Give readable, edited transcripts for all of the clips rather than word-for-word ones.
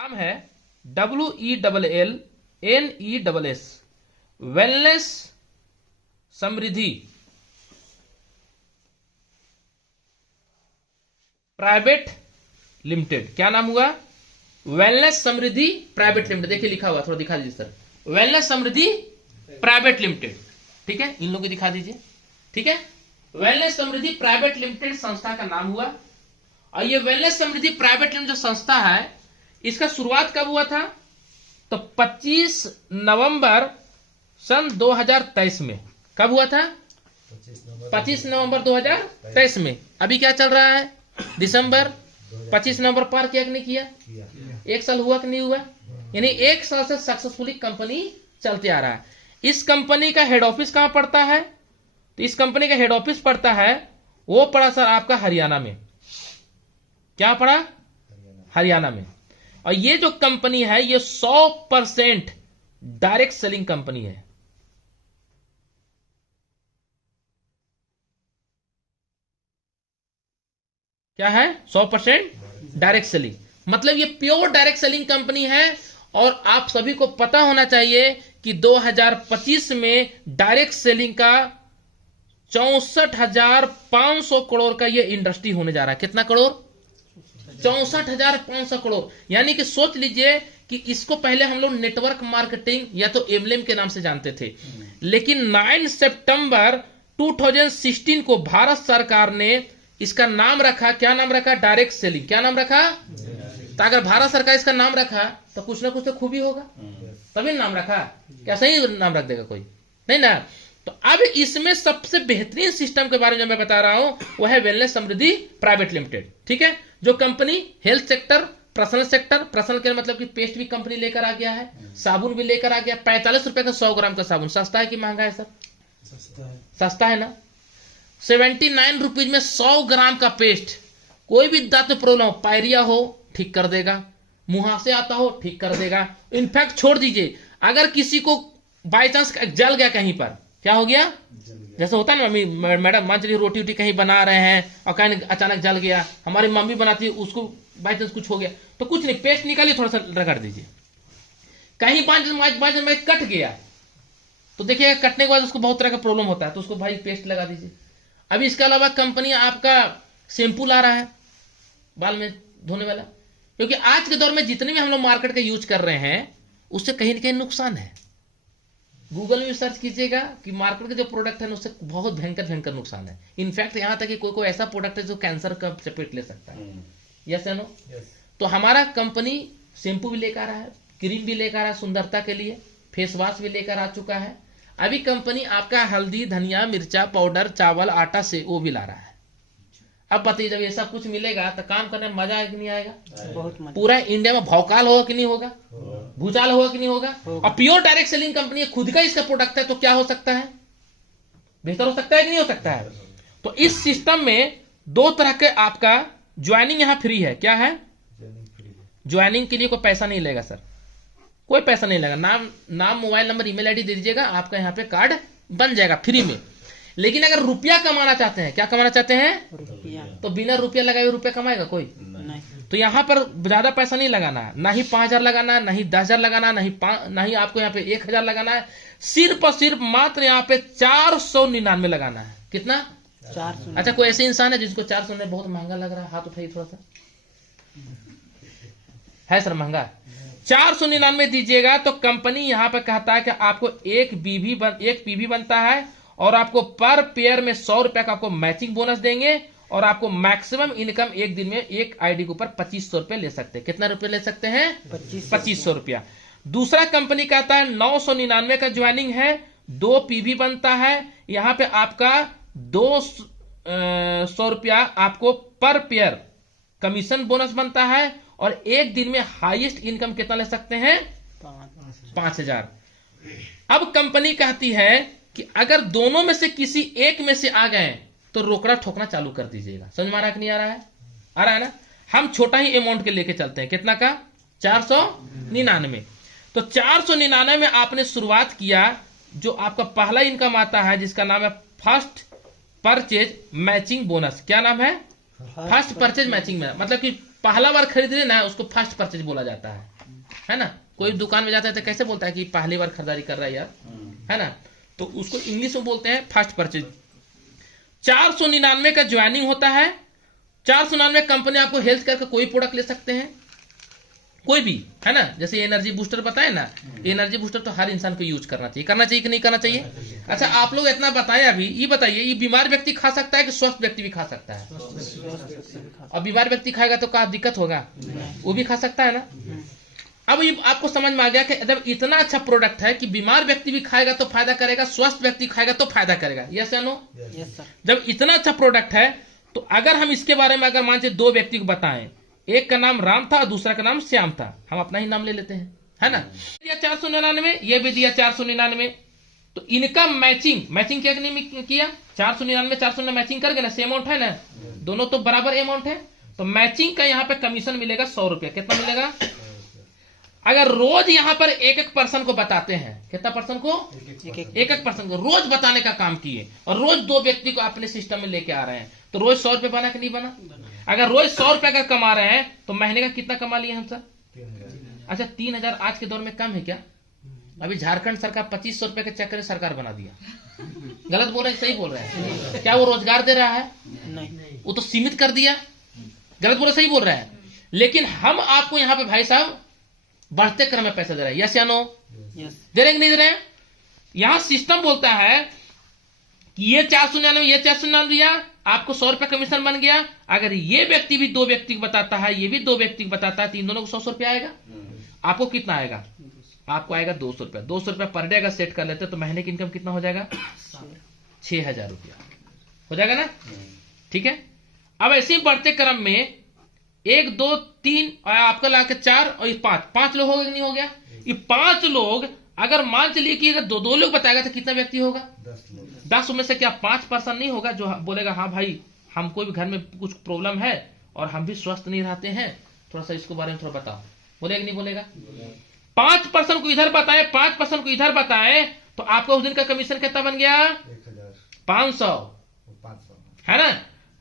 नाम है WELLNESS wellness समृद्धि private limited. क्या नाम हुआ? वेलनेस समृद्धि प्राइवेट लिमिटेड। देखिए लिखा हुआ, थोड़ा दिखा दीजिए सर। वेलनेस समृद्धि प्राइवेट लिमिटेड, ठीक है, इन लोगों को दिखा दीजिए, ठीक है। वेलनेस समृद्धि प्राइवेट लिमिटेड संस्था का नाम हुआ। और ये वेलनेस समृद्धि प्राइवेट लिमिटेड जो संस्था है, इसका शुरुआत कब हुआ था? तो 25 नवंबर सन 2023 में। कब हुआ था? 25 नवंबर 2023 में। अभी क्या चल रहा है? दिसंबर। 25 नवंबर पार किया कि नहीं किया? एक साल हुआ कि नहीं हुआ? यानी एक साल से सक्सेसफुली कंपनी चलते आ रहा है। इस कंपनी का हेड ऑफिस कहां पड़ता है? तो इस कंपनी का हेड ऑफिस पड़ता है, वो पड़ा सर आपका हरियाणा में। क्या पड़ा? हरियाणा में। और ये जो कंपनी है, ये 100% डायरेक्ट सेलिंग कंपनी है। क्या है? 100% डायरेक्ट सेलिंग, मतलब ये प्योर डायरेक्ट सेलिंग कंपनी है। और आप सभी को पता होना चाहिए कि 2025 में डायरेक्ट सेलिंग का 64,500 करोड़ का ये इंडस्ट्री होने जा रहा है। कितना करोड़? 64,500 करोड़। यानी कि सोच लीजिए कि इसको पहले हम लोग नेटवर्क मार्केटिंग या तो एमएलएम के नाम से जानते थे, लेकिन 9 सितंबर 2016 को भारत सरकार ने इसका नाम रखा। क्या नाम रखा? Direct selling. क्या नाम रखा? तो अगर भारत सरकार इसका नाम रखा तो कुछ ना कुछ तो खूबी होगा, तभी नाम रखा। क्या सही नाम रख देगा कोई? नहीं ना। तो अब इसमें सबसे बेहतरीन सिस्टम के बारे में मैं बता रहा हूं, वो है वेलनेस समृद्धि प्राइवेट लिमिटेड, ठीक है। जो company health sector, personal sector, personal care मतलब कि पेस्ट भी कंपनी लेकर आ गया है, साबुन भी लेकर आ गया। 45 रुपए का 100 ग्राम का साबुन। सस्ता है कि महंगा है सर? सस्ता है ना। 79 रुपीज में 100 ग्राम का पेस्ट। कोई भी दांत में प्रॉब्लम हो, पायरिया हो ठीक कर देगा, मुहासे आता हो ठीक कर देगा। इनफैक्ट छोड़ दीजिए, अगर किसी को बाई चांस जल गया कहीं पर, क्या हो गया? जैसे होता है ना, मम्मी मैडम मान चलिए रोटी वोटी कहीं बना रहे हैं और कहीं अचानक जल गया, हमारी मम्मी बनाती है, उसको बाई चांस कुछ हो गया, तो कुछ नहीं, पेस्ट निकालिए, थोड़ा सा रगड़ दीजिए। कहीं बाई कट गया तो देखिए, कटने के बाद उसको बहुत तरह का प्रॉब्लम होता है, तो उसको भाई पेस्ट लगा दीजिए। अभी इसके अलावा कंपनी आपका शैम्पू ला रहा है बाल में धोने वाला, क्योंकि आज के दौर में जितने भी हम लोग मार्केट का यूज कर रहे हैं उससे कहीं ना कहीं नुकसान है। गूगल में सर्च कीजिएगा कि मार्केट के जो प्रोडक्ट है उससे बहुत भयंकर नुकसान है। इनफैक्ट यहां तक कि कोई ऐसा प्रोडक्ट है जो कैंसर का चपेट ले सकता है। यस या नो? तो हमारा कंपनी शैम्पू भी लेकर आ रहा है, क्रीम भी लेकर आ रहा है सुंदरता के लिए, फेस वॉश भी लेकर आ चुका है। अभी कंपनी आपका हल्दी, धनिया, मिर्चा पाउडर, चावल, आटा से वो भी ला रहा है। अब बताइए, जब ये सब कुछ मिलेगा तो काम करने में मजा आएगा कि नहीं आएगा? बहुत मजा। पूरा इंडिया में भौकाल होगा कि नहीं होगा? भूचाल होगा कि नहीं होगा? और प्योर डायरेक्ट सेलिंग कंपनी है, खुद का इसका प्रोडक्ट है, तो क्या हो सकता है? बेहतर हो सकता है कि नहीं हो सकता है? तो इस सिस्टम में 2 तरह के आपका ज्वाइनिंग यहाँ फ्री है। क्या है? ज्वाइनिंग के लिए कोई पैसा नहीं लेगा सर, कोई पैसा नहीं लगा। नाम मोबाइल नंबर ईमेल आईडी दे दीजिएगा, आपका यहाँ पे कार्ड बन जाएगा फ्री में। लेकिन अगर रुपया कमाना चाहते हैं, क्या कमाना चाहते हैं? रुपया। तो बिना रुपया लगाए हुए रुपया कमाएगा कोई? नहीं। तो यहाँ पर ज्यादा पैसा नहीं लगाना है, ना ही 5,000 लगाना है, ना ही 10,000 लगाना है, ना ही आपको यहाँ पे 1,000 लगाना है। सिर्फ और सिर्फ मात्र यहाँ पे 499 लगाना है। कितना? 400। अच्छा, कोई ऐसे इंसान है जिसको 400 बहुत महंगा लग रहा है? हाथ उठाइए थोड़ा सा। है सर महंगा? 499 दीजिएगा तो कंपनी यहां पर कहता है कि आपको एक पीवी बनता है, और आपको पर पेयर में 100 रुपए का आपको मैचिंग बोनस देंगे, और आपको मैक्सिमम इनकम एक दिन में एक आईडी के ऊपर 2500 रुपए ले सकते हैं। कितना रुपए ले सकते हैं? 2500 रुपया। दूसरा कंपनी कहता है 999 का ज्वाइनिंग है, 2 पीवी बनता है, यहां पे आपका 200 रुपया आपको पर पेयर कमीशन बोनस बनता है, और एक दिन में हाईएस्ट इनकम कितना ले सकते हैं? 5,000। अब कंपनी कहती है कि अगर दोनों में से किसी एक में से आ गए तो रोकड़ा ठोकना चालू कर दीजिएगा। समझ में आ रहा है कि नहीं आ रहा है? आ रहा है ना। हम छोटा ही अमाउंट के लेके चलते हैं। कितना का? 499। तो 499 में आपने शुरुआत किया, जो आपका पहला इनकम आता है जिसका नाम है फर्स्ट परचेज मैचिंग बोनस। क्या नाम है? फर्स्ट परचेज मैचिंग में, मतलब कि पहला बार खरीद रहे ना उसको फर्स्ट परचेज बोला जाता है ना। कोई दुकान में जाता है तो कैसे बोलता है कि पहली बार खरीदारी कर रहा है यार, है ना, तो उसको इंग्लिश में बोलते हैं फर्स्ट परचेज। 499 का ज्वाइनिंग होता है। 499 कंपनी आपको हेल्थ केयर का कोई प्रोडक्ट ले सकते हैं, कोई भी, है ना। जैसे एनर्जी बूस्टर बताए ना, एनर्जी बूस्टर तो हर इंसान को यूज करना चाहिए कि नहीं करना चाहिए। अच्छा आप लोग इतना बताए, अभी ये बताइए, ये बीमार व्यक्ति खा सकता है कि स्वस्थ व्यक्ति भी खा सकता है? और बीमार व्यक्ति खाएगा तो क्या दिक्कत होगा? वो भी खा सकता है ना। अब ये आपको समझ में आ गया कि जब इतना अच्छा प्रोडक्ट है कि बीमार व्यक्ति भी खाएगा तो फायदा करेगा, स्वस्थ व्यक्ति खाएगा तो फायदा करेगा, यस या नो? जब इतना अच्छा प्रोडक्ट है तो अगर हम इसके बारे में अगर मान लीजिए दो व्यक्ति को बताएं, एक का नाम राम था और दूसरा का नाम श्याम था, हम अपना ही नाम ले लेते हैं, है ना। दिया 499, ये भी दिया 499, तो इनका मैचिंग क्या नहीं किया? 499 499 मैचिंग कर गए ना, सेम अमाउंट है ना, दोनों तो बराबर अमाउंट है, तो मैचिंग का यहाँ पे कमीशन मिलेगा 100 रुपया। कितना मिलेगा? अगर रोज यहाँ पर एक पर्सन को बताते हैं, कितना पर्सन को? एक पर्सन को रोज बताने का काम किए और रोज दो व्यक्ति को अपने सिस्टम में लेके आ रहे हैं, तो रोज 100 रुपये बना कि नहीं बना? अगर रोज 100 रुपये का कमा रहे हैं तो महीने का कितना कमा लिए हम सर? 3000। अच्छा 3000 आज के दौर में कम है क्या? अभी झारखंड सरकार 2500 रुपए के चक्कर सरकार बना दिया। गलत बोल रहे हैं सही बोल रहे हैं? क्या वो रोजगार दे रहा है? नहीं, वो तो सीमित कर दिया। गलत बोल रहे सही बोल रहे हैं? लेकिन हम आपको यहाँ पे भाई साहब बढ़ते क्रम में पैसा दे रहे हैं, यस या नो? दे रहे नहीं दे रहे? यहाँ सिस्टम बोलता है कि ये 499 दिया, आपको 100 रुपया कमीशन बन गया। अगर ये व्यक्ति भी दो व्यक्ति को बताता है, ये भी दो व्यक्ति को बताता है, तो इन दोनों को 100 रुपया आएगा। आपको कितना आएगा? आपको आएगा 200 रुपया। 200 रुपया पर डे अगर सेट कर लेते तो महीने की इनकम कितना हो जाएगा? 6000 रुपया हो जाएगा ना। ठीक है, अब ऐसे ही बढ़ते क्रम में 1 2 3 और आपका लाके 4 और ये 5 लोग हो गए, नहीं हो गया? ये 5 लोग अगर मान चलिए कि अगर दो लोग बताएगा तो कितना व्यक्ति होगा? 10 में से क्या 5 पर्सन नहीं होगा जो बोलेगा हाँ भाई हमको भी घर में कुछ प्रॉब्लम है और हम भी स्वस्थ नहीं रहते हैं, थोड़ा सा इसके बारे में थोड़ा बताओ, बोलेगा नहीं बोलेगा? 5 पर्सन को इधर बताए, 5 पर्सन को इधर बताए, तो आपका उस दिन का कमीशन कितना बन गया? 500, है ना।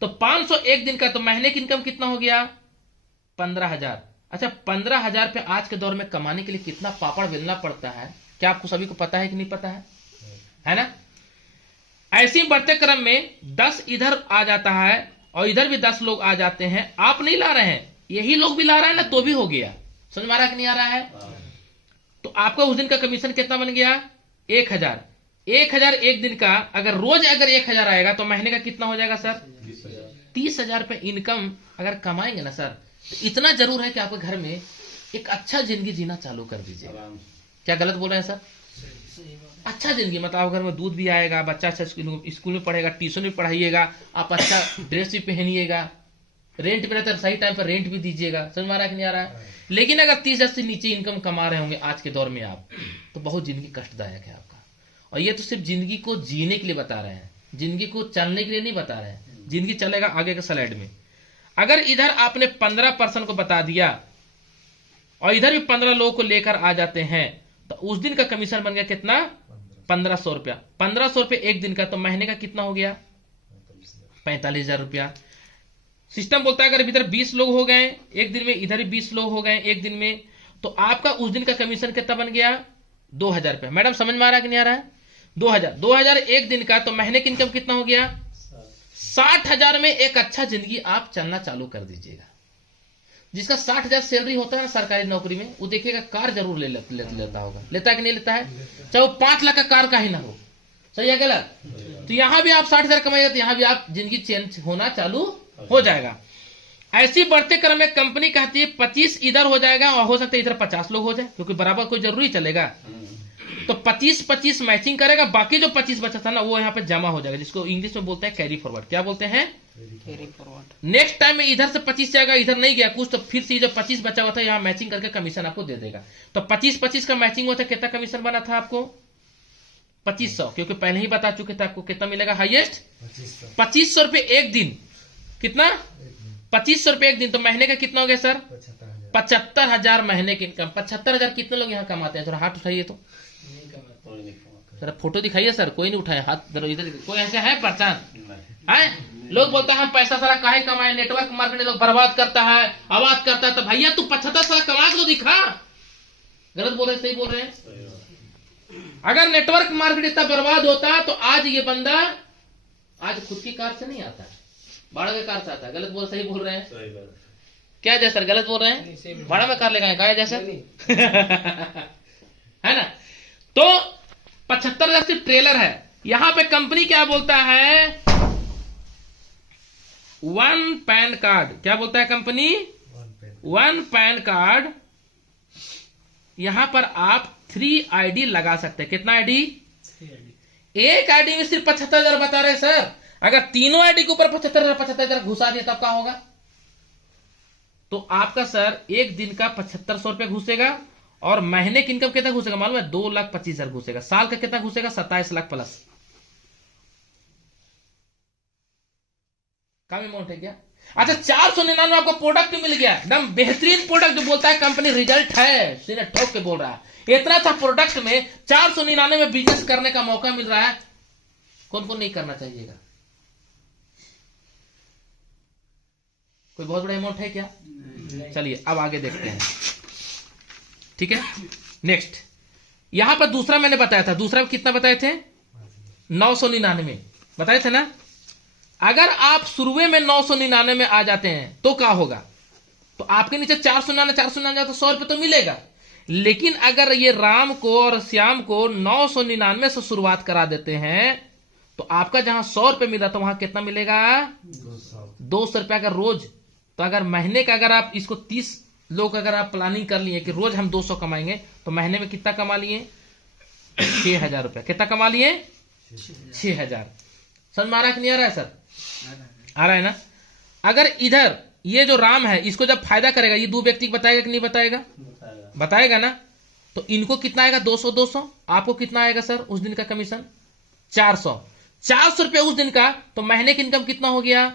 तो 500 एक दिन का, तो महीने की इनकम कितना हो गया? 15,000। अच्छा 15,000 पे आज के दौर में कमाने के लिए कितना पापड़ बेलना पड़ता है, क्या आपको सभी को पता है कि नहीं पता है ना। ऐसे ही बढ़ते क्रम में 10 इधर आ जाता है और इधर भी 10 लोग आ जाते हैं। आप नहीं ला रहे हैं, यही लोग भी ला रहा है ना, तो भी हो गया। समझ में आ रहा है कि नहीं आ रहा है? तो आपका उस दिन का कमीशन कितना बन गया? 1000। 1000 एक दिन का, अगर रोज अगर 1000 आएगा तो महीने का कितना हो जाएगा सर? 30,000 पे इनकम अगर कमाएंगे ना सर, तो इतना जरूर है कि आपके घर में एक अच्छा जिंदगी जीना चालू कर दीजिए। क्या गलत बोल रहे हैं सर? अच्छा जिंदगी मतलब घर में दूध भी आएगा, बच्चा अच्छा स्कूल में पढ़ेगा, ट्यूशन भी पढ़ाइएगा, आप अच्छा ड्रेस भी पहनिएगा, रेंट पे रहता है सही टाइम पर रेंट भी दीजिएगा। समझ में आ रहा है कि नहीं आ रहा है? लेकिन अगर 30,000 से नीचे इनकम कमा रहे होंगे आज के दौर में आप, तो बहुत जिंदगी कष्टदायक है आपका। और ये तो सिर्फ जिंदगी को जीने के लिए बता रहे हैं, जिंदगी को चलने के लिए नहीं बता रहे हैं। जिंदगी चलेगा आगे के स्लाइड में। अगर इधर आपने 15 पर्सन को बता दिया और इधर भी 15 लोगों को लेकर आ जाते हैं, तो उस दिन का कमीशन बन गया कितना? 1500 रुपया। 1500 रुपये एक दिन का, तो महीने का कितना हो गया? 45,000 रुपया। सिस्टम बोलता है अगर इधर 20 लोग हो गए एक दिन में, इधर भी 20 लोग हो गए एक दिन में, तो आपका उस दिन का कमीशन कितना बन गया? 2,000 रुपया। मैडम समझ में आ रहा है कि नहीं आ रहा है? 2000 एक दिन का, तो महीने की इनकम कितना हो गया? 60,000 में एक अच्छा जिंदगी आप चलना चालू कर दीजिएगा। जिसका 60,000 सैलरी होता है ना सरकारी नौकरी में, वो देखिएगा कार जरूर लेता होगा। लेता है कि नहीं लेता है? चाहे वो 5 लाख का कार का ही ना हो। सही है गलत? तो यहां भी आप 60,000 कमाइएगा, तो यहां भी आप जिंदगी चेंज होना चालू हो जाएगा। ऐसी बढ़ते क्रम में कंपनी कहती है 25 इधर हो जाएगा और हो सकता है इधर 50 लोग हो जाए, क्योंकि बराबर कोई जरूरी चलेगा। तो 25-25 मैचिंग करेगा, बाकी जो 25 बचा था ना वो यहाँ पे जमा हो जाएगा, जिसको इंग्लिश में बोलते हैं कैरी फॉरवर्ड। क्या बोलते हैं? Carry forward. नेक्स्ट टाइम में इधर से 25 जाएगा, इधर नहीं गया कुछ, तो फिर से जो 25 बचा हुआ था यहाँ मैचिंग करके कमीशन आपको दे देगा। तो 25-25 का मैचिंग हुआ था, कितना कमीशन बना था आपको? 2500, क्योंकि पहले ही बता चुके थे आपको कितना मिलेगा हाईएस्ट? 2500 रुपये एक दिन। कितना? 2500 रुपये एक दिन। तो महीने का कितना हो गया सर? 75,000 महीने की इनकम। 75,000 कितने लोग यहाँ कमाते हैं? थोड़ा हाथ उठाइए तो जरा फोटो दिखाइए सर। कोई नहीं उठाए हाथ, इधर कोई ऐसा है पहचान है? लोग बोलता है हम पैसा सारा काहे कमाए, नेटवर्क मार्केटिंग लोग बर्बाद करता है, आवाज करता है। तो भैया तू 75 साल कमा के तो दिखा। गलत बोल रहे सही बोल रहे हैं? अगर नेटवर्क मार्केट इतना बर्बाद होता तो आज ये बंदा आज खुद की कार से नहीं आता, भाड़ा के कार से आता है। गलत बोल सही बोल रहे हैं? क्या जय सर गलत बोल रहे हैं? भाड़ा में कार लेगा क्या जैसे है ना? तो 75,000 सिर्फ ट्रेलर है। यहां पे कंपनी क्या बोलता है? 1 पैन कार्ड। क्या बोलता है कंपनी? 1 pan card. यहां पर आप 3 आईडी लगा सकते हैं। कितना आईडी? एक आईडी में सिर्फ 75,000 बता रहे सर। अगर तीनों आईडी के ऊपर 75,000 घुसा दिया तब क्या होगा? तो आपका सर एक दिन का 7500 रुपया घुसेगा और महीने की इनकम कितना घुसेगा मालूम है? 2,25,000 घुसेगा। साल का कितना घुसेगा? 27 लाख प्लस। कम अमाउंट है क्या? अच्छा 499 आपको प्रोडक्ट मिल गया, एकदम बेहतरीन प्रोडक्ट जो बोलता है कंपनी रिजल्ट है, सीधे ठोक के बोल रहा है। इतना अच्छा प्रोडक्ट में 499 में बिजनेस करने का मौका मिल रहा है। कौन कौन नहीं करना चाहिएगा? कोई बहुत बड़ा अमाउंट है क्या? चलिए अब आगे देखते हैं। ठीक है, नेक्स्ट यहां पर दूसरा मैंने बताया था। दूसरा कितना बताए थे? 999 बताए थे ना। अगर आप शुरुए में 999 में आ जाते हैं तो क्या होगा? तो आपके नीचे 499 तो 100 रुपए तो मिलेगा। लेकिन अगर ये राम को और श्याम को 999 से शुरुआत करा देते हैं तो आपका जहां 100 रुपए मिला तो वहां कितना मिलेगा? 200 रुपया का रोज। तो अगर महीने का अगर आप इसको 30 लोग अगर आप प्लानिंग कर लिए कि रोज हम 200 कमाएंगे तो महीने में कितना कमा लिए? 6,000 रुपया। कितना कमा लिए? 6,000। समझ में आ रहा है कि नहीं आ रहा है सर? आ रहा है ना। अगर इधर ये जो राम है इसको जब फायदा करेगा, ये 2 व्यक्ति बताएगा कि नहीं बताएगा? बताएगा ना। तो इनको कितना आएगा? 200। आपको कितना आएगा सर उस दिन का कमीशन? 400 रुपया उस दिन का। तो महीने की इनकम कितना हो गया?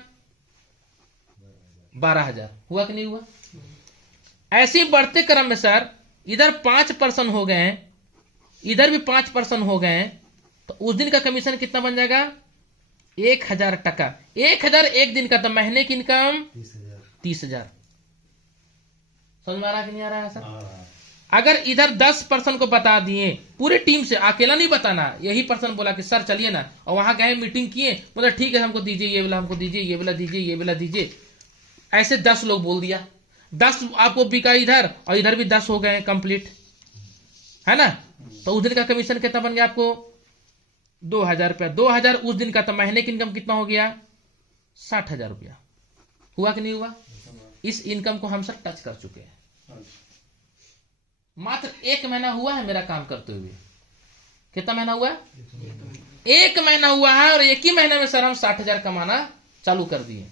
12,000। हुआ कि नहीं हुआ? ऐसे ही बढ़ते क्रम में सर इधर 5% हो गए, इधर भी 5% हो गए, तो उस दिन का कमीशन कितना बन जाएगा? 1,000 टका। 1,000 एक दिन का। तो महीने की इनकम 30,000। समझ में आ रहा कि नहीं आ रहा है सर? अगर इधर 10% को बता दिए पूरी टीम से, अकेला नहीं बताना, यही पर्सन बोला कि सर चलिए ना, और वहां गए मीटिंग किए, बोला ठीक है हमको दीजिए ये वाला, हमको दीजिए ये वाला, दीजिए ये वाला दीजिए। ऐसे 10 लोग बोल दिया, 10 आपको बिका इधर और इधर भी 10 हो गए कंप्लीट, है ना। तो उस दिन का कमीशन कितना बन गया आपको? 2,000 रुपया। 2,000 उस दिन का। तो महीने की इनकम कितना हो गया? 60,000 रुपया। हुआ कि नहीं हुआ? इस इनकम को हम सर टच कर चुके हैं। मात्र 1 महीना हुआ है मेरा काम करते हुए। कितना महीना हुआ? 1 महीना हुआ है और 1 ही महीने में सर हम 60,000 कमाना चालू कर दिए।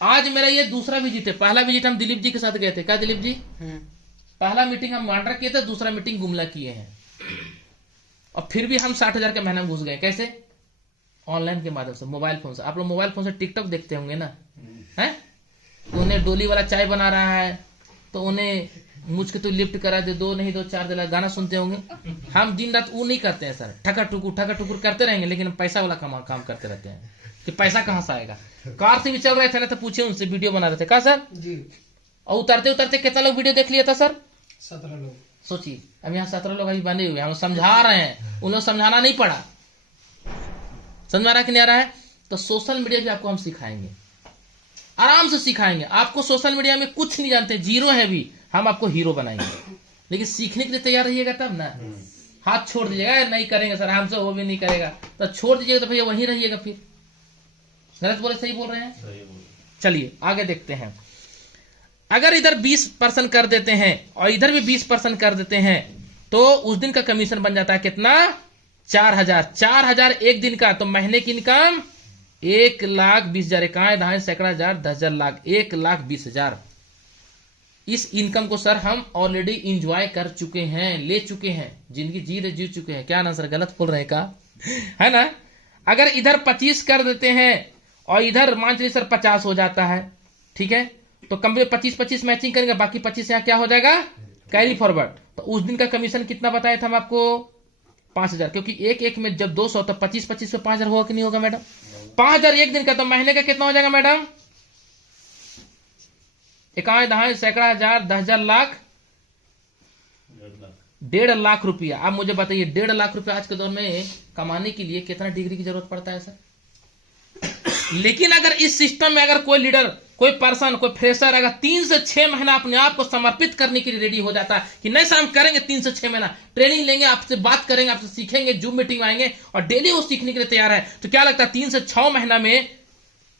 आज मेरा ये दूसरा विजिट है। पहला विजिट हम दिलीप जी के साथ गए थे। क्या दिलीप जी? पहला मीटिंग हम मांडरा किए थे, दूसरा मीटिंग गुमला किए हैं, और फिर भी हम 60,000 के महीना में घुस गए। कैसे? ऑनलाइन के माध्यम से, मोबाइल फोन से। आप लोग मोबाइल फोन से टिकटॉक देखते होंगे ना, है? उन्हें डोली वाला चाय बना रहा है तो उन्हें मुझ के तो लिफ्ट करा दे, 2 नहीं 2 4 दिला, गाना सुनते होंगे। हम दिन रात वो नहीं करते हैं सर, ठका टुकुर करते रहेंगे, लेकिन पैसा वाला काम करते रहते हैं कि पैसा कहां से आएगा। कार से भी चल रहे थे ना तो पूछे उनसे, वीडियो बना रहे थे। कहा सर जी? और उतरते उतरते कितना लोग वीडियो देख लिया था सर? 17 लोग। सोचिए, अब यहाँ 17 लोग अभी बने हुए, हम समझा रहे हैं, उन लोग समझाना नहीं पड़ा। समझ आ रहा कि नहीं आ रहा है? तो सोशल मीडिया भी आपको हम सिखाएंगे, आराम से सिखाएंगे। आपको सोशल मीडिया में कुछ नहीं जानते, जीरो है भी, हम आपको हीरो बनाएंगे। लेकिन सीखने के लिए तैयार रहिएगा तब ना। हाथ छोड़ दीजिएगा, नहीं करेंगे सर हमसे, वो भी नहीं करेगा, तो छोड़ दीजिएगा, तो भैया वहीं रहिएगा। फिर गलत बोले सही बोल रहे हैं? चलिए आगे देखते हैं। अगर इधर 20% कर देते हैं और इधर भी 20% कर देते हैं तो उस दिन का कमीशन बन जाता है कितना? 4,000। 4,000 एक दिन का। तो महीने की इनकम 1,20,000। इकाई दहाई सैकड़ा हजार 10,000 लाख, 1,20,000। इस इनकम को सर हम ऑलरेडी इंजॉय कर चुके हैं, ले चुके हैं, जिंदगी जी चुके हैं। क्या ना सर गलत बोल रहे हैं का? है ना। अगर इधर 25 कर देते हैं और इधर मान चलिए सर 50 हो जाता है, ठीक है, तो कंप्लीट 25-25 मैचिंग करेंगे, बाकी 25 यहाँ क्या हो जाएगा? Carry forward. तो उस दिन का कमीशन कितना बताया था हम आपको? 5,000, क्योंकि एक एक में जब 200 तो 25-25 पे 5,000 होगा कि नहीं होगा मैडम? 5,000 एक दिन का, तो महीने का कितना हो जाएगा मैडम? 51 दहाई सैकड़ा हजार 10,000 लाख 1.5 लाख रुपया। अब मुझे बताइए 1.5 लाख रुपया आज के दौर में कमाने के लिए कितना डिग्री की जरूरत पड़ता है सर? लेकिन अगर इस सिस्टम में अगर कोई लीडर, कोई पर्सन, कोई फ्रेशर अगर 3 से 6 महीना अपने आप को समर्पित करने के लिए रेडी हो जाता है कि नहीं सर हम करेंगे 3 से 6 महीना ट्रेनिंग लेंगे, आपसे बात करेंगे, आपसे सीखेंगे, जूम मीटिंग आएंगे और डेली वो सीखने के लिए तैयार है, तो क्या लगता है 3 से 6 महीना में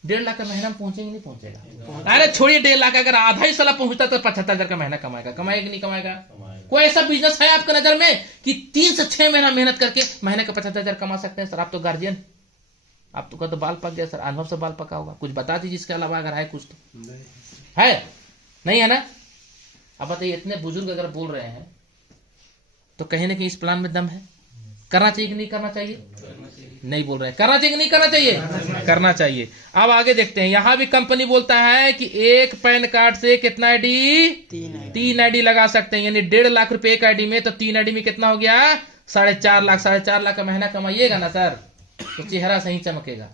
1.5 लाख का महीना में पहुंचेंगे? नहीं पहुंचेगा। अरे छोड़िए 1.5 लाख, अगर आधा ही साला पहुंचता तो 75,000 का महीना कमाएगा। कमाएगा कि नहीं कमाएगा? कोई ऐसा बिजनेस है आपके नजर में कि 3 से 6 महीना मेहनत करके महीने का 75,000 कमा सकते हैं? सर आप तो गार्जियन, आप तो कहते बाल पक गया सर, अनुभव से बाल पका होगा, कुछ बता दीजिए इसके अलावा अगर है कुछ तो। है नहीं है ना? अब बताइए इतने बुजुर्ग अगर बोल रहे हैं तो कहीं ना कहीं इस प्लान में दम है। करना चाहिए कि नहीं करना चाहिए? नहीं बोल रहे हैं। करना चाहिए कि नहीं करना चाहिए? करना चाहिए। अब आगे देखते हैं, यहां भी कंपनी बोलता है कि एक पैन कार्ड से कितना आईडी? 3 आईडी लगा सकते हैं, यानी 1.5 लाख रुपए एक आईडी में, तो 3 आईडी में कितना हो गया? 4.5 लाख। 4.5 लाख का महीना कमाइएगा ना सर तो चेहरा सही चमकेगा।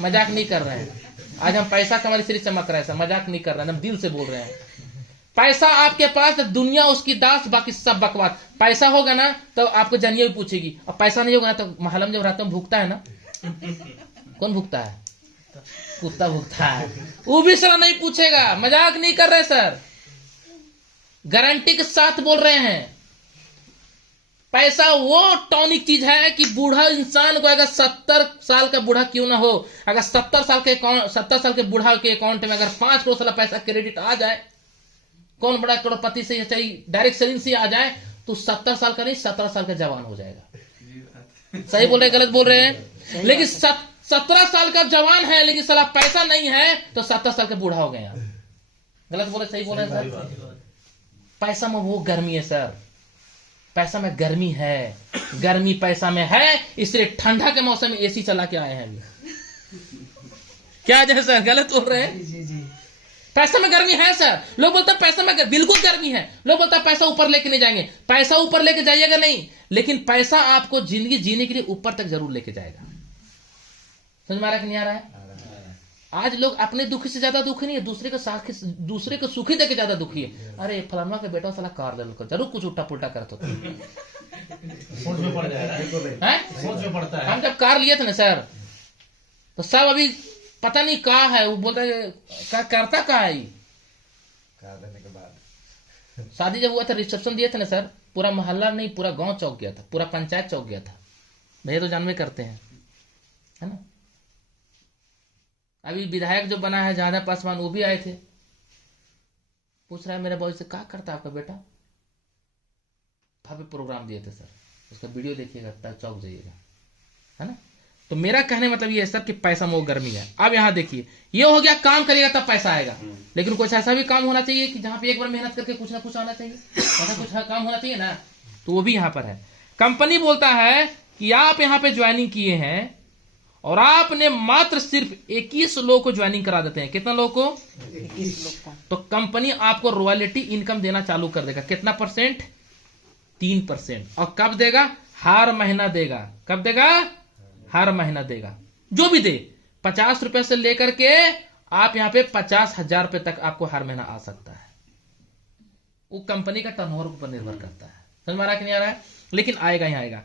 मजाक नहीं कर रहे हैं, आज हम पैसा कमाने से चमक रहे हैं सर, मजाक नहीं कर रहे हैं, हम दिल से बोल रहे हैं। पैसा आपके पास तो दुनिया उसकी दास, बाकी सब बकवास। पैसा होगा ना तो आपको जानिए भी पूछेगी, और पैसा नहीं होगा ना तो महल में जब रात में भूखता है ना, कौन भूखता है? कुत्ता भूखता है, वो भी सर नहीं पूछेगा। मजाक नहीं कर रहे सर, गारंटी के साथ बोल रहे हैं। पैसा वो टॉनिक चीज है कि बूढ़ा इंसान को, अगर 70 साल का बूढ़ा क्यों ना हो, अगर 70 साल के बूढ़ा के अकाउंट में अगर 5 करोड़ साल पैसा क्रेडिट आ जाए, कौन बड़ा करोड़पति से चाहिए डायरेक्ट सेलिंग से आ जाए, तो 70 साल का नहीं 17 साल का जवान हो जाएगा। सही बोल रहे गलत बोल रहे हैं? लेकिन 17 साल का जवान है लेकिन साला पैसा नहीं है तो 70 साल का बूढ़ा हो गए। गलत बोले सही बोल रहे हैं सर? पैसा में वो गर्मी है सर, पैसा में गर्मी है, गर्मी पैसा में है, इसलिए ठंडा के मौसम में एसी चला के आए हैं अभी। क्या जैसे सर गलत बोल रहे हैं? पैसा में गर्मी है सर। लोग बोलते हैं पैसा में बिल्कुल गर्मी है, लोग बोलते हैं पैसा ऊपर लेके नहीं जाएंगे। पैसा ऊपर लेके जाइएगा नहीं, लेकिन पैसा आपको जिंदगी जीने के लिए ऊपर तक जरूर लेके जाएगा। समझ में आ रहा है कि नहीं आ रहा है? आज लोग अपने दुख से ज्यादा दुखी नहीं है, दूसरे को सुखी देके ज्यादा दुखी है। अरे फलाना के बेटा साला कार ले लो, जरूर कुछ उल्टा पुल्टा करते होता सोच में पड़ जाएगा, सोच में पड़ता है। हम जब कार लिए थे ना सर तो सब अभी पता नहीं कहा है, वो बोलता है क्या करता कहा है। कार लेने के बाद शादी जब हुआ था, रिसेप्शन दिए थे ना सर, पूरा मोहल्ला नहीं पूरा गांव चौक गया था, पूरा पंचायत चौक गया था। भैया तो जानवे करते हैं, है ना? अभी विधायक जो बना है जहां पासवान, वो भी आए थे। पूछ रहा है मेरे बॉय से क्या करता है आपका बेटा? भव्य प्रोग्राम दिए थे सर, उसका वीडियो देखिएगा तब चौक जाइएगा, है ना? तो मेरा कहने मतलब ये है सर कि पैसा में वो गर्मी है। अब यहाँ देखिए, ये हो गया काम करिएगा तब पैसा आएगा, लेकिन कुछ ऐसा भी काम होना चाहिए कि जहां पे एक बार मेहनत करके कुछ ना कुछ आना चाहिए, ऐसा कुछ काम होना चाहिए ना, तो वो भी यहाँ पर है। कंपनी बोलता है कि आप यहाँ पे ज्वाइनिंग किए हैं और आपने मात्र सिर्फ 21 लोगों को ज्वाइनिंग करा देते हैं। कितना लोगों को? 21 लोग को। तो कंपनी आपको रॉयल्टी इनकम देना चालू कर देगा। कितना %? 3%। और कब देगा? हर महीना देगा। कब देगा? हर महीना देगा। जो भी दे, 50 रुपए से लेकर के आप यहाँ पे 50,000 रुपए तक आपको हर महीना आ सकता है। वो कंपनी का टर्नओवर पर निर्भर करता है। समझ में आ रहा है कि नहीं आ रहा है? लेकिन आएगा ही आएगा।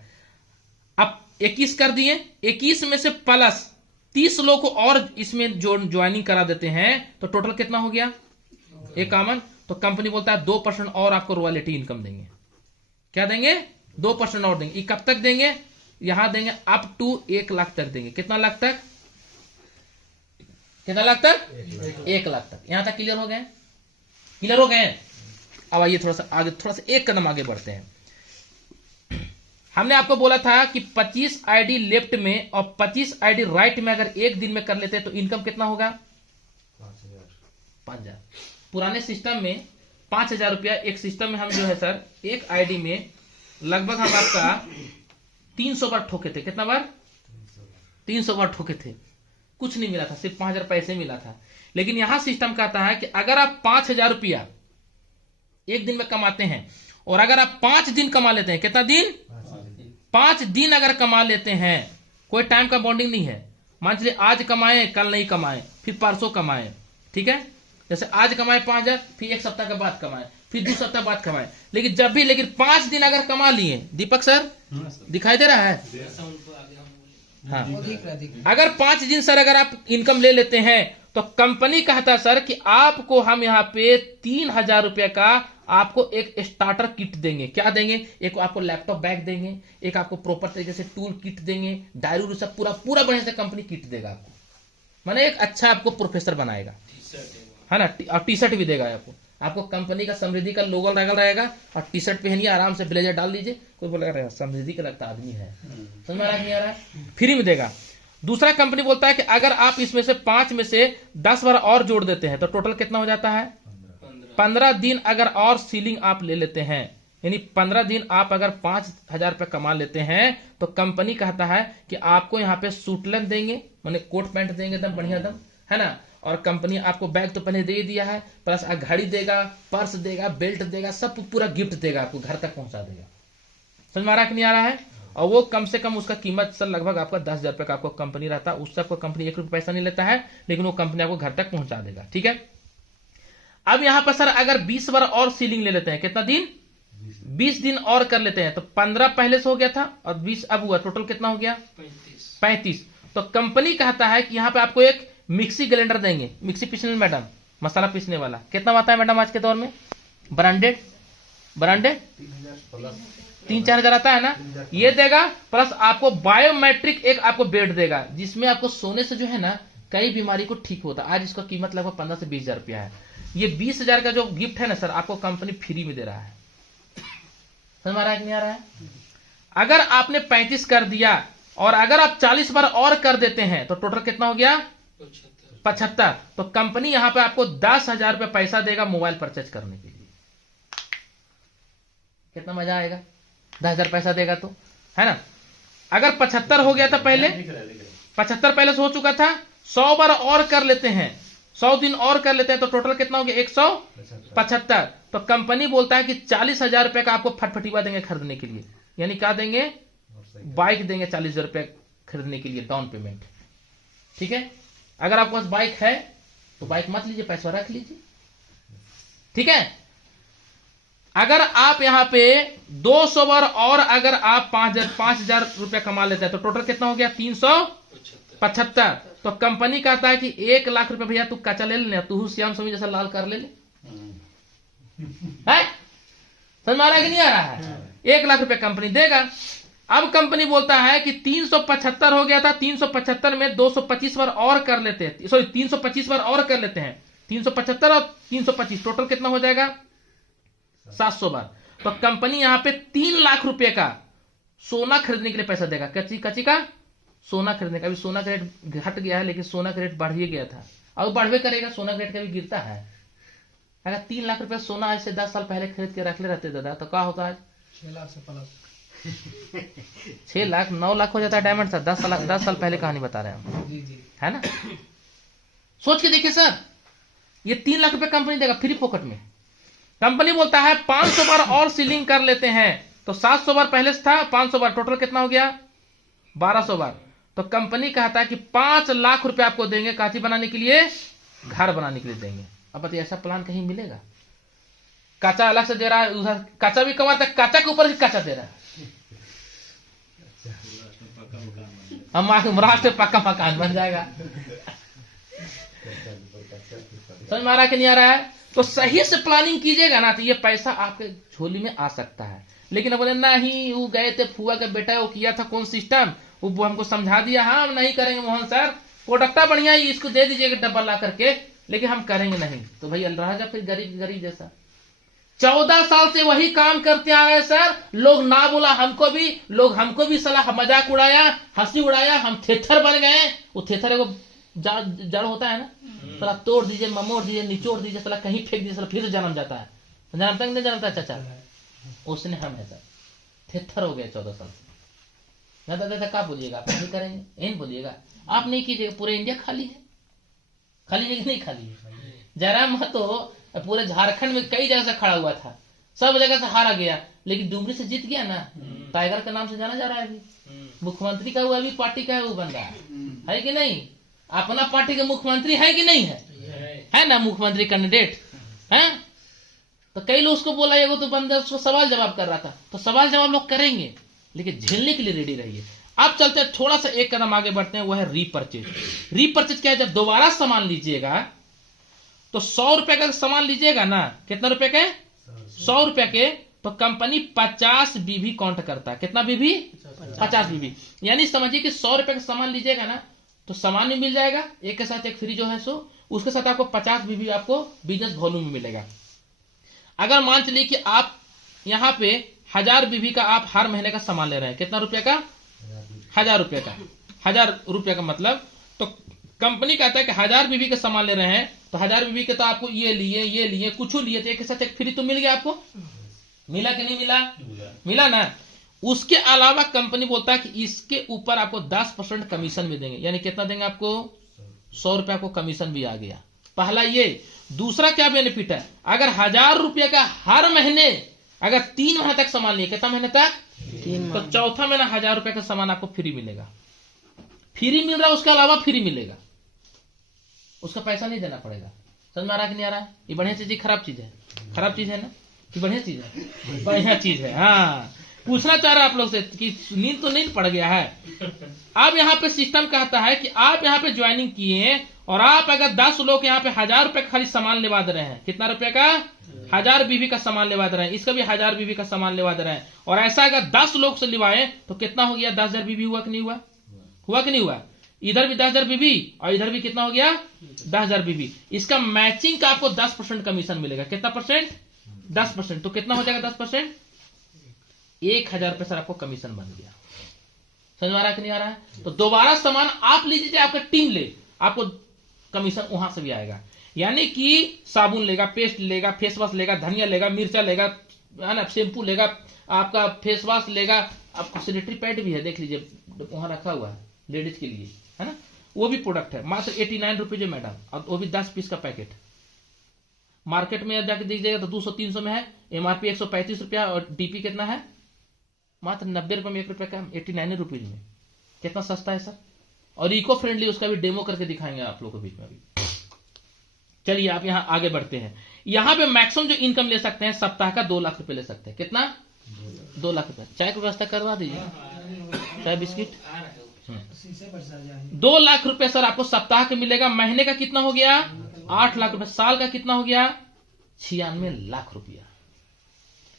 अब 21 कर दिए, 21 में से प्लस 30 लोग को और इसमें जो ज्वाइनिंग करा देते हैं तो टोटल कितना हो गया? 51। तो कंपनी बोलता है 2% और आपको रॉयल्टी इनकम देंगे। क्या देंगे? 2% और देंगे। ये कब तक देंगे? यहां देंगे अप टू 1 लाख तक देंगे। कितना लाख तक? कितना लाख तक? 1 लाख तक। यहां तक क्लियर हो गए? क्लियर हो गए? अब आइए थोड़ा सा आगे, थोड़ा सा एक कदम आगे बढ़ते हैं। हमने आपको बोला था कि 25 आईडी लेफ्ट में और 25 आईडी राइट में अगर एक दिन में कर लेते हैं तो इनकम कितना होगा? 5,000। पुराने सिस्टम में 5,000 रुपया एक सिस्टम में हम जो है सर एक आईडी में लगभग हम आपका 300 बार ठोके थे। कितना बार? 300 बार ठोके थे। कुछ नहीं मिला था, सिर्फ 5,000 पैसे मिला था। लेकिन यहां सिस्टम कहता है कि अगर आप 5,000 रुपया एक दिन में कमाते हैं और अगर आप 5 दिन कमा लेते हैं, कितना दिन? 5 दिन अगर कमा लेते हैं, कोई टाइम का बॉन्डिंग नहीं है, मान चलिए आज कमाए कल नहीं कमाए, फिर परसों कमाए, ठीक है, जैसे आज कमाए 5,000, फिर 1 सप्ताह के बाद कमाए, फिर 2 सप्ताह बाद कमाए, लेकिन 5 दिन अगर कमा लिए, दीपक सर दिखाई दे रहा है, हाँ, अगर 5 दिन सर अगर आप इनकम ले लेते हैं तो कंपनी कहता है सर कि आपको हम यहाँ पे 3,000 रुपए का आपको एक स्टार्टर किट देंगे। क्या देंगे? एक आपको लैपटॉप बैग देंगे, एक आपको प्रॉपर तरीके से टूल किट देंगे, डायरी सब पूरा बढ़िया से कंपनी किट देगा आपको, माने एक अच्छा आपको प्रोफेसर बनाएगा, है ना, और टी शर्ट भी देगा आपको कंपनी का समृद्धि का लोगो लगा रहेगा, और टी शर्ट पहनिए, आराम से ब्लेजर डाल लीजिए, कोई बोलेगा समृद्धि का लगता आदमी है, समझ में आ रहा है नहीं आ रहा है, फ्री में देगा। दूसरा कंपनी बोलता है कि अगर आप इसमें से 5 में से 10 बार और जोड़ देते हैं तो टोटल कितना हो जाता है? 15 दिन अगर और सीलिंग आप ले लेते हैं, यानी 15 दिन आप अगर 5,000 रुपए कमा लेते हैं तो कंपनी कहता है कि आपको यहाँ पे सूटलेन देंगे, माने कोट पैंट देंगे एकदम बढ़िया एकदम, है ना, और कंपनी आपको बैग तो पहले दे ही दिया है, प्लस घड़ी देगा, पर्स देगा, बेल्ट देगा, सब पूरा गिफ्ट देगा, आपको घर तक पहुंचा देगा। समझ में आ रहा है कि नहीं आ रहा है? और वो कम से कम उसका कीमत सर लगभग आपका 10,000 रुपए का आपको कंपनी रहता है, उससे आपको कंपनी 1 रुपया पैसा नहीं लेता है, लेकिन वो कंपनी आपको घर तक पहुंचा देगा, ठीक है। अब यहां पर सर अगर 20 बार और सीलिंग ले लेते हैं, कितना दिन? 20 दिन और कर लेते हैं, तो 15 पहले से हो गया था और 20 अब हुआ, टोटल कितना हो गया? 35। तो कंपनी कहता है कि यहाँ पे आपको एक मिक्सी ग्राइंडर देंगे, मिक्सी पीसने मैडम, मसाला पीसने वाला, कितना आता है मैडम आज के दौर में? ब्रांडेड 3-4 हजार आता है ना, ये देगा, प्लस आपको बायोमेट्रिक एक आपको बेड देगा, जिसमें आपको सोने से जो है ना कई बीमारी को ठीक होता है। आज इसका कीमत लगभग 15 से 20 हजार रुपया है। ये 20,000 का जो गिफ्ट है ना सर, आपको कंपनी फ्री में दे रहा है। समझ में आ रहा है कि नहीं आ रहा है? अगर आपने 35 कर दिया और अगर आप 40 बार और कर देते हैं तो टोटल कितना हो गया? 75। तो कंपनी यहां पे आपको 10,000 रुपये पैसा देगा मोबाइल परचेज करने के लिए। कितना मजा आएगा? 10,000 पैसा देगा तो, है ना। अगर 75 हो गया था पहले, 75 पहले से हो चुका था, 100 बार और कर लेते हैं, 100 दिन और कर लेते हैं तो टोटल कितना हो गया? 175। तो कंपनी बोलता है कि 40,000 रुपए का आपको फटफटीवा देंगे खरीदने के लिए, यानी क्या देंगे? बाइक देंगे 40,000 रुपए खरीदने के लिए डाउन पेमेंट, ठीक है। अगर आपके पास बाइक है तो बाइक मत लीजिए, पैसा रख लीजिए, ठीक है। अगर आप यहां पे 200 बार और अगर आप 5,000 रुपया कमा लेते हैं तो टोटल कितना हो गया? 375। तो कंपनी कहता है कि 1 लाख रुपया भैया तू कच्चा ले लेना, तू श्याम स्वामी जैसा लाल कर ले ले, है? समझ में आ रहा है कि नहीं आ रहा है? 1 लाख रुपया कंपनी देगा। अब कंपनी बोलता है कि 375 हो गया था, 375 में 225 बार और कर लेते हैं, सॉरी 325 बार और कर लेते हैं, 375 और 325 टोटल कितना हो जाएगा? 700 बार। तो कंपनी यहां पे 3 लाख रुपए का सोना खरीदने के लिए पैसा देगा, कच्ची का सोना खरीदने का। अभी सोना का रेट घट गया है, लेकिन सोना का रेट बढ़ ही गया था, और बढ़वे करेगा, सोना का रेट कभी गिरता है। अगर 3 लाख रुपए सोना ऐसे 10 साल पहले खरीद के रख ले रहते दादा तो क्या होता है? 6 लाख से प्लस 6 लाख 9 लाख हो जाता है डायमंड सर। 10 साल पहले कहानी बता रहे हैं हम, जी है ना। सोच के देखिए सर, ये 3 लाख रुपए कंपनी देगा फ्री पॉकेट में। कंपनी बोलता है 500 बार और सीलिंग कर लेते हैं तो 700 बार पहले से था, 500 बार टोटल कितना हो गया? 1200 बार। तो कंपनी कहता है कि 5 लाख रुपए आपको देंगे काची बनाने के लिए, घर बनाने के लिए देंगे। अब बताइए ऐसा प्लान कहीं मिलेगा? काचा अलग से दे रहा है, उधर काचा भी कमाता है, काचा के ऊपर ही काचा दे रहा है। हम महाराष्ट्र में पक्का मकान बन जाएगा। समझ में आ रहा है कि नहीं आ रहा है? तो सही से प्लानिंग कीजिएगा ना तो ये पैसा आपके झोली में आ सकता है। लेकिन बोले नहीं, वो गए थे फुआ का बेटा, वो किया था कौन सिस्टम, वो हमको समझा दिया, हाँ हम नहीं करेंगे मोहन सर, प्रोडक्ट बढ़िया है, इसको दे दीजिएगा डब्बा ला करके, लेकिन हम करेंगे नहीं। तो भाई रह जा फिर गरीब जैसा। 14 साल से वही काम करते आ गए सर, लोग ना बोला हमको भी सलाह मजाक उड़ाया, हंसी उड़ाया, हम थेथर बन गए। वो थेथर एगो जड़ होता है ना, सला तोड़ दीजिए, ममोड़ दीजिए, निचोड़ दीजिए, सला कहीं फेंक दीजिए, सला फिर से जन्म जाता है। जानता नहीं जानता चाचा, उसने हम है सर, थेथर हो गया 14 साल से। ना दादा क्या बोलिएगा, आप नहीं करेंगे, यही बोलिएगा, आप नहीं कीजिएगा। पूरे इंडिया खाली है, खाली जगह नहीं खाली है। जयराम महतो पूरे झारखंड में कई जगह से खड़ा हुआ था, सब जगह से हारा गया, लेकिन डुमरी से जीत गया ना। टाइगर के नाम से जाना जा रहा है अभी। मुख्यमंत्री का हुआ, अभी पार्टी का है वो बंदा है कि नहीं? अपना पार्टी के मुख्यमंत्री है कि नहीं है ना? मुख्यमंत्री कैंडिडेट है। तो कई लोग उसको बोला, एगो तो बंदा उसको सवाल जवाब कर रहा था। तो सवाल जवाब लोग करेंगे, लेकिन झेलने के लिए रेडी रहिए। अब चलते हैं थोड़ा सा एक कदम आगे बढ़ते हैं, वो है रीपर्चेज। रीपर्चेज क्या है? जब दोबारा सामान लीजिएगा तो 100 रुपए का सामान लीजिएगा ना, कितना रुपए के? 100 रुपए के। तो कंपनी 50 बीबी काउंट करता है। कितना बीबी? 50 बीबी। यानी समझिए कि 100 रुपए का सामान लीजिएगा ना, तो सामान भी मिल जाएगा, एक के साथ एक फ्री जो है सो, उसके साथ आपको 50 बीबी आपको बिजनेस वॉल्यूम में मिलेगा। अगर मान चलिए कि आप यहाँ पे 1000 बीबी का आप हर महीने का सामान ले रहे हैं, कितना रुपए का? 1000 रुपए का। 1000 रुपए का मतलब, तो कंपनी कहता है कि 1000 बीबी का सामान ले रहे हैं, तो 1000 बीबी के तो आपको ये लिए कुछ लिए, तो एक के साथ एक फ्री तो मिल गया आपको। मिला कि नहीं मिला? मिला ना। उसके अलावा कंपनी बोलता है कि इसके ऊपर आपको 10% कमीशन भी देंगे। यानी कितना देंगे आपको? 100 रुपए आपको कमीशन भी आ गया। पहला ये। दूसरा क्या बेनिफिट है? अगर 1000 रुपये का हर महीने अगर 3 महीने तक सामान लिए, कितना महीने तक? 3 तो चौथा महीना 1000 रुपए का सामान आपको फ्री मिलेगा। फ्री मिल रहा है, उसके अलावा फ्री मिलेगा, उसका पैसा नहीं देना पड़ेगा। समझ में आ रहा कि नहीं आ रहा? ये बढ़िया चीज है, खराब चीज है? खराब चीज है ना कि बढ़िया चीज है? बढ़िया चीज है। हाँ, पूछना चाह रहा है आप लोग से कि नींद तो नहीं पड़ गया है। अब यहाँ पे सिस्टम कहता है कि आप यहाँ पे ज्वाइनिंग किए और आप अगर 10 लोग यहाँ पे 1000 रुपए खाली सामान लेवा दे रहे हैं। कितना रुपए का? 1000 बीबी का सामान लेवा दे रहे हैं, इसका भी 1000 बीबी का सामान लेवा दे रहे हैं। और ऐसा अगर 10 लोग से लिवाए तो कितना हो गया? 10,000 बीबी हुआ कि नहीं हुआ? हुआ कि नहीं हुआ? इधर भी 10,000 बीबी और इधर भी कितना हो गया? 10,000 बीबी। इसका मैचिंग का आपको 10% कमीशन मिलेगा। कितना परसेंट? 10%। तो कितना हो जाएगा 10%? 1000 रुपए सर आपको कमीशन बन गया। समझ में आ रहा है कि नहीं आ रहा है? तो दोबारा सामान आप लीजिए, चाहे आपका टीम ले, आपको कमीशन वहां से भी आएगा। यानी कि साबुन लेगा, पेस्ट लेगा, फेस वॉश लेगा, धनिया लेगा, मिर्चा लेगा, है ना, शैम्पू लेगा, आपका फेस वॉश लेगा, आपको सैनिटरी पैड भी है, देख लीजिए वहां रखा हुआ है लेडीज के लिए, है ना, वो भी प्रोडक्ट है। मात्र 89 रुपीज है मैडम, और वो भी 10 पीस का पैकेट। मार्केट में जाके दीजिएगा तो 200-300 में है, एमआरपी 135 रुपया, और डीपी कितना है? मात्र 90 रुपए में 1 रुपए का, 89 रुपीज में। कितना सस्ता है सर, और इको फ्रेंडली। उसका भी डेमो करके दिखाएंगे आप लोगों को बीच में अभी। चलिए आप यहाँ आगे बढ़ते हैं। यहाँ पे मैक्सिमम जो इनकम ले सकते हैं सप्ताह का 2 लाख रुपए ले सकते हैं। कितना? 2 लाख रुपए। चाय की व्यवस्था करवा दीजिए, चाय बिस्किट। 2 लाख रुपए सर आपको सप्ताह का मिलेगा। महीने का कितना हो गया? 8 लाख रुपए। साल का कितना हो गया? 96 लाख रुपया।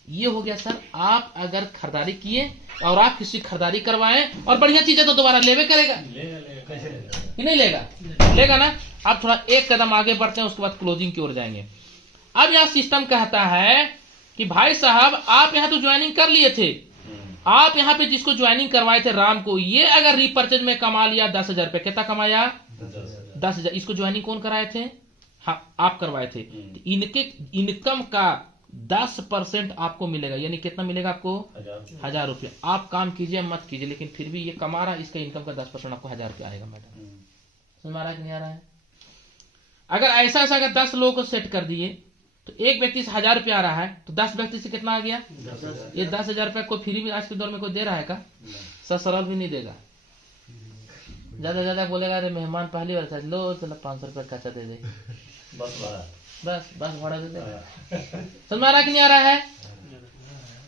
ये हो गया सर। आप अगर खरीदारी किए और आप किसी खरीदारी करवाएं और बढ़िया चीज है तो दोबारा लेवे करेगा कि नहीं लेगा? लेगा ना। अब थोड़ा एक कदम आगे बढ़ते हैं, उसके बाद क्लोजिंग की ओर जाएंगे। अब यह सिस्टम कहता है कि भाई साहब आप यहां तो ज्वाइनिंग कर लिए थे, आप यहां पे जिसको ज्वाइनिंग करवाए थे राम को, ये अगर रीपर्चेज में कमा लिया 10,000 रुपए। कितना कमाया? 10,000। इसको ज्वाइनिंग कौन कराए थे? हाँ, आप करवाए थे। इनके इनकम का 10% आपको मिलेगा। यानी कितना मिलेगा आपको? 1000 रुपया। आप काम कीजिए मत कीजिए, लेकिन फिर भी ये कमा रहा है, इसका इनकम का 10% आपको 1000 रुपया आएगा। मैडम समझ आ रहा है कि नहीं आ रहा है? अगर ऐसा अगर 10 लोगों को सेट कर दिए तो एक व्यक्ति से 1000 रुपया आ रहा है, तो 10 व्यक्ति से कितना आ गया? ये 10,000 रुपया कोई फ्री में आज के दौर में कोई दे रहा है का? सरल भी नहीं देगा। ज्यादा बोलेगा अरे मेहमान पहली बार लो चलो 500 रुपया कच्चा दे दे, बस भाड़ा दे दे। समझ में आ रहा कि नहीं आ रहा है?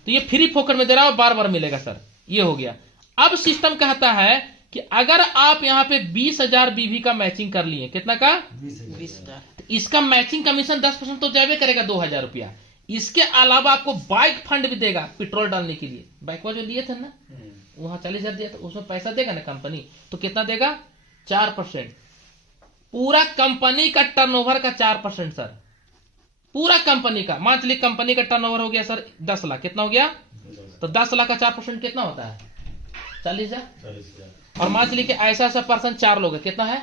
तो ये फ्री फोकट में दे रहा है, बार बार मिलेगा सर। ये हो गया। अब सिस्टम कहता है कि अगर आप यहाँ पे 20,000 बीवी का मैचिंग कर लिए, कितना का? 20,000। तो इसका मैचिंग कमीशन 10% तो जावे करेगा, 2,000 रुपया। इसके अलावा आपको बाइक फंड भी देगा पेट्रोल डालने के लिए। बाइक जो लिए थे ना, वहां 40,000 दिया था, उसमें पैसा देगा ना कंपनी, तो कितना देगा? 4%। पूरा कंपनी का टर्नओवर का 4% सर, पूरा कंपनी का। मान चलिए कंपनी का टर्नओवर हो गया सर 10 लाख। कितना हो गया? तो 10 लाख का 4% कितना होता है? 40,000। और मान चलिए कि ऐसा पर्सन 4 लोग है, कितना है?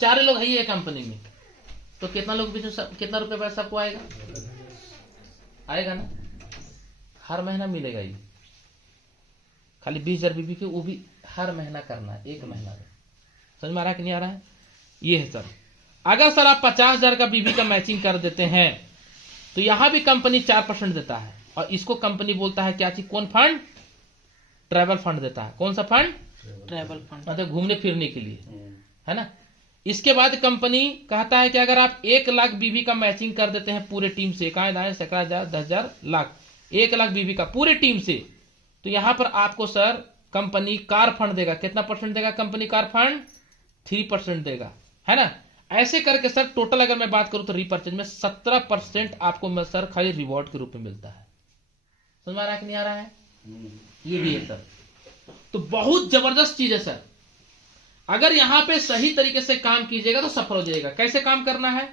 4 लोग है ये कंपनी में, तो कितना लोग कितना रुपए पैसा सबको आएगा? आएगा ना। हर महीना मिलेगा ये, खाली 20,000 बीबी की, वो भी हर महीना करना है, 1 महीना में। समझ में आ रहा है कि नहीं आ रहा है? ये है सर। अगर सर आप 50,000 का बीबी का मैचिंग कर देते हैं तो यहां भी कंपनी 4% देता है, और इसको कंपनी बोलता है क्या चीज? कौन फंड? ट्रैवल फंड देता है। कौन सा फंड? Travel fund. मतलब घूमने फिरने के लिए, है ना। इसके बाद कंपनी कहता है कि अगर आप 1 लाख बीबी का मैचिंग कर देते हैं पूरे टीम से, कहा दाएं 10,000 10,000 लाख, 1 लाख बीबी का पूरे टीम से, तो यहां पर आपको सर कंपनी कार फंड देगा। कितना परसेंट देगा कंपनी? कार फंड 3% देगा, है ना। ऐसे करके सर टोटल अगर मैं बात करूं तो रीपर्चेज में 17% आपको सर खाली रिवॉर्ड के रूप में मिलता है। समझ में आ रहा है कि नहीं आ रहा है? ये भी है सर। तो बहुत जबरदस्त चीज है सर। अगर यहां पे सही तरीके से काम कीजिएगा तो सफल हो जाएगा। कैसे काम करना है?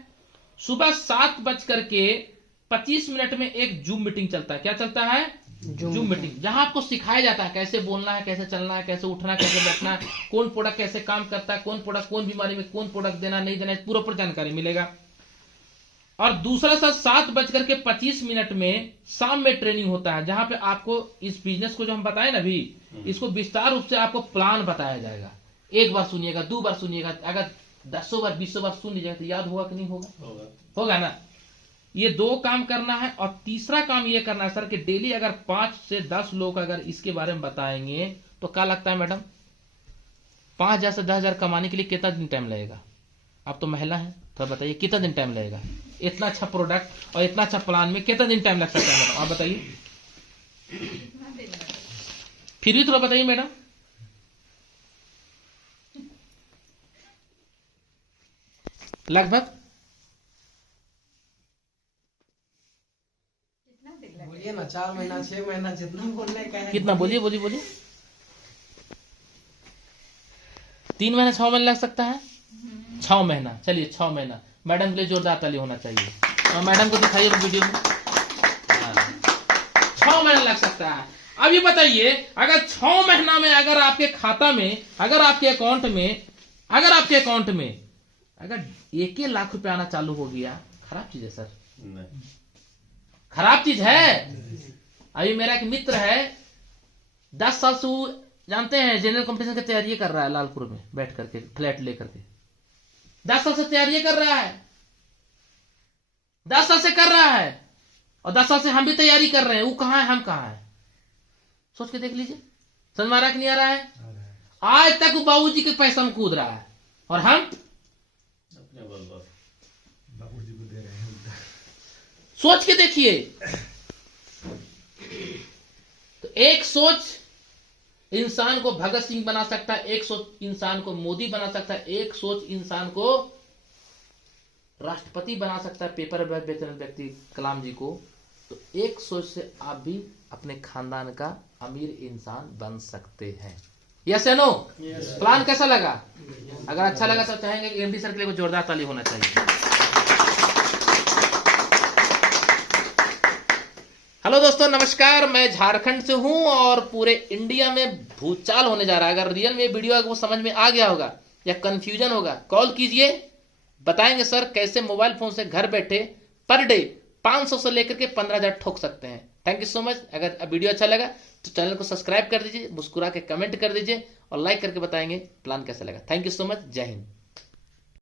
सुबह 7:25 में एक जूम मीटिंग चलता है। क्या चलता है? जूम मीटिंग, जहां आपको सिखाया जाता है कैसे बोलना है, कैसे चलना है, कैसे उठना है, कैसे बैठना है, कौन प्रोडक्ट कैसे काम करता है, कौन प्रोडक्ट कौन बीमारी में कौन प्रोडक्ट देना नहीं देना, पूरा पूरी जानकारी मिलेगा। और दूसरा सर 7:25 में शाम में ट्रेनिंग होता है, जहां पे आपको इस बिजनेस को जो हम बताए ना अभी, इसको विस्तार रूप से आपको प्लान बताया जाएगा। 1 बार सुनिएगा, 2 बार सुनिएगा, अगर 10 बार 20 बार सुन लीजिएगा तो याद होगा कि नहीं होगा? होगा ना। ये 2 काम करना है। और तीसरा काम ये करना है सर कि डेली अगर 5 से 10 लोग अगर इसके बारे में बताएंगे तो क्या लगता है मैडम, 5,000 से 10,000 कमाने के लिए कितना दिन टाइम लगेगा? आप तो महिला हैं, तो बताइए कितना दिन टाइम लगेगा? इतना अच्छा प्रोडक्ट और इतना अच्छा प्लान में कितना दिन टाइम लग सकता है मैडम? आप बताइए, फिर भी थोड़ा बताइए मैडम। लगभग बोलिए ना, 4 महीना 6 महीना जितना बोलने का है। कितना? बोलिए बोलिए बोलिए। 3 महीना 6 महीना लग सकता है। 6 महीना, चलिए 6 महीना। मैडम के लिए जोरदार ताली होना चाहिए। और मैडम को दिखाइए वीडियो में। 6 महीना लग सकता है। अब ये बताइए, अगर 6 महीना में अगर आपके खाता में, अगर आपके अकाउंट में अगर 1 लाख रुपया आना चालू हो गया, खराब चीज है सर? नहीं, खराब चीज है। अभी मेरा एक मित्र है, 10 साल से वो जानते हैं जनरल कॉम्पिटिशन की तैयारी कर रहा है, लालपुर में बैठ करके फ्लैट लेकर के 10 साल से तैयारी कर रहा है। 10 साल से कर रहा है और 10 साल से हम भी तैयारी कर रहे हैं। वो कहां है, हम कहां है? सोच के देख लीजिए। समझ में आ रहा है कि नहीं आ रहा है? आज तक वो बाबूजी के पैसा में कूद रहा है और हम बाबूजी को दे रहे हैं। सोच के देखिए। तो एक सोच इंसान को भगत सिंह बना सकता है, एक सोच इंसान को मोदी बना सकता है, एक सोच इंसान को राष्ट्रपति बना सकता है, पेपर व्यक्ति कलाम जी को। तो एक सोच से आप भी अपने खानदान का अमीर इंसान बन सकते हैं। यस या नो? प्लान कैसा लगा? अगर अच्छा लगा तो चाहेंगे कि एमडी सर के लिए को जोरदार ताली होना चाहिए। हेलो दोस्तों, नमस्कार। मैं झारखंड से हूं और पूरे इंडिया में भूचाल होने जा रहा है। अगर रियल में वीडियो आपको समझ में आ गया होगा या कंफ्यूजन होगा, कॉल कीजिए, बताएंगे सर कैसे मोबाइल फोन से घर बैठे पर डे 500 से लेकर के 15,000 ठोक सकते हैं। Thank you so much. अगर वीडियो अच्छा लगा तो चैनल को सब्सक्राइब कर दीजिए, मुस्कुरा के कमेंट कर दीजिए और लाइक करके बताएंगे प्लान कैसा लगा। Thank you so much. जय हिंद।